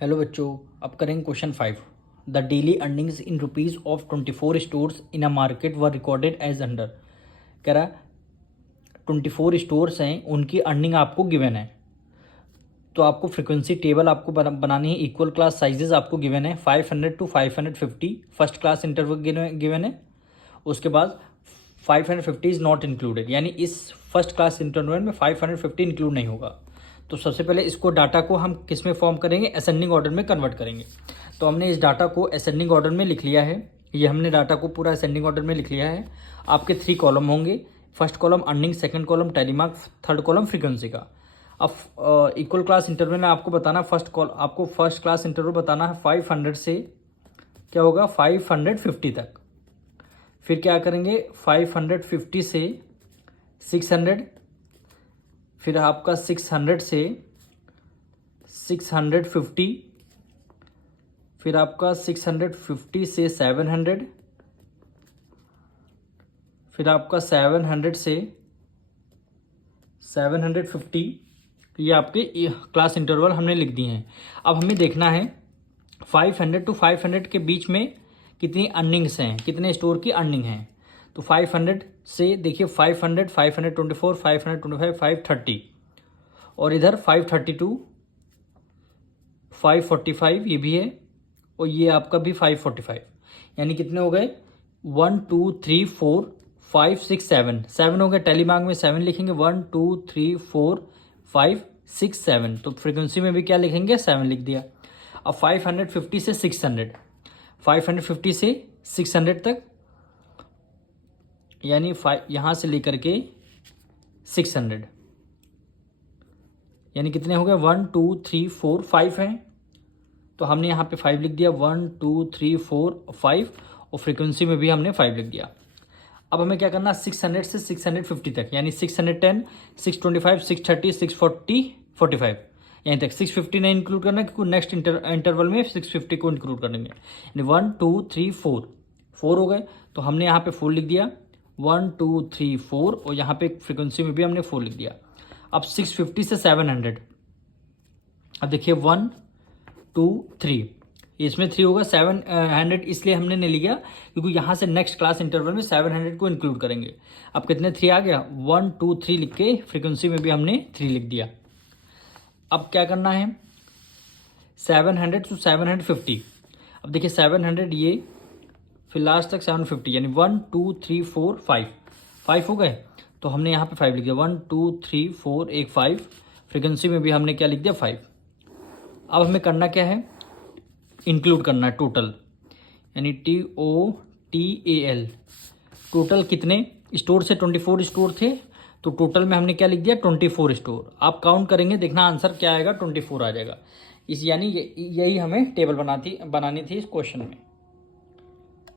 Hello बच्चों, अब करेंगे question 5। The daily earnings in rupees of 24 stores in a market were recorded as under. कह रहा 24 stores हैं, उनकी अर्निंग आपको गिवन है। तो आपको फ्रिक्वेंसी टेबल आपको बनानी है। इक्वल क्लास साइजेस आपको गिवन है 500 to 550। First class interval given है। उसके बाद 550 इज़ नॉट इंक्लूडेड, यानी इस फर्स्ट क्लास इंटरवल में 550 इंक्लूड नहीं होगा। तो सबसे पहले इसको डाटा को हम किस में फॉर्म करेंगे, असेंडिंग ऑर्डर में कन्वर्ट करेंगे। तो हमने इस डाटा को असेंडिंग ऑर्डर में लिख लिया है। ये हमने डाटा को पूरा असेंडिंग ऑर्डर में लिख लिया है। आपके 3 कॉलम होंगे। First column earning, second column tally mark, third column frequency का। अब इक्वल क्लास इंटरवल में आपको बताना आपको फर्स्ट क्लास इंटरवल बताना है 500 से क्या होगा 550 तक। फिर क्या करेंगे 550 से 600, फिर आपका 600 से 650, फिर आपका 650 से 700, फिर आपका 700 से 750। ये आपके क्लास इंटरवल हमने लिख दिए हैं। अब हमें देखना है 500 टू 500 के बीच में कितनी अर्निंग्स हैं, कितने स्टोर की अर्निंग है। तो 500 से देखिए 500, 524, 525, 530, और इधर 530 टू 545 ये भी है, और ये आपका भी 545। यानी कितने हो गए 1 2 3 4 5 6 7 7 हो गए। टेलीमार्क में 7 लिखेंगे 1 2 3 4 5 6 7। तो फ्रीक्वेंसी में भी क्या लिखेंगे 7 लिख दिया। अब 550 से 600, 550 से 600 तक, यानी यहाँ से लेकर के 600, यानी कितने हो गए 1 2 3 4 5 हैं। तो हमने यहाँ पे 5 लिख दिया 1 2 3 4 5, और फ्रीक्वेंसी में भी हमने 5 लिख दिया। अब हमें क्या करना 600 से 650 तक, यानी 610, 625, 630, 640, 45, यहीं तक। 650 नहीं इंक्लूड करना क्योंकि नेक्स्ट इंटरवल में 650 को इंक्लूड करेंगे। यानी 1 2 3 4 हो गए। तो हमने यहाँ पे 4 लिख दिया 1 2 3 4, और यहाँ पे फ्रीक्वेंसी में भी हमने 4 लिख दिया। अब 650 से 700, अब देखिए 1 2 3, इसमें 3 होगा। 700 इसलिए हमने नहीं लिया क्योंकि यहाँ से नेक्स्ट क्लास इंटरवल में 700 को इंक्लूड करेंगे। अब कितने 3 आ गया 1 2 3 लिख के फ्रीक्वेंसी में भी हमने 3 लिख दिया। अब क्या करना है 700 टू 750। अब देखिए 700 ये, फिर लास्ट तक 750, यानी 1 2 3 4 5 हो गए। तो हमने यहाँ पे 5 लिख दिया 1 2 3 4 एक 5। फ्रीक्वेंसी में भी हमने क्या लिख दिया 5। अब हमें करना क्या है इंक्लूड करना है टोटल, यानी TOTAL। टोटल कितने स्टोर से 24 स्टोर थे, तो टोटल में हमने क्या लिख दिया 24 स्टोर। आप काउंट करेंगे, देखना आंसर क्या आएगा 24 आ जाएगा। यानी यही हमें टेबल बनानी थी इस क्वेश्चन में।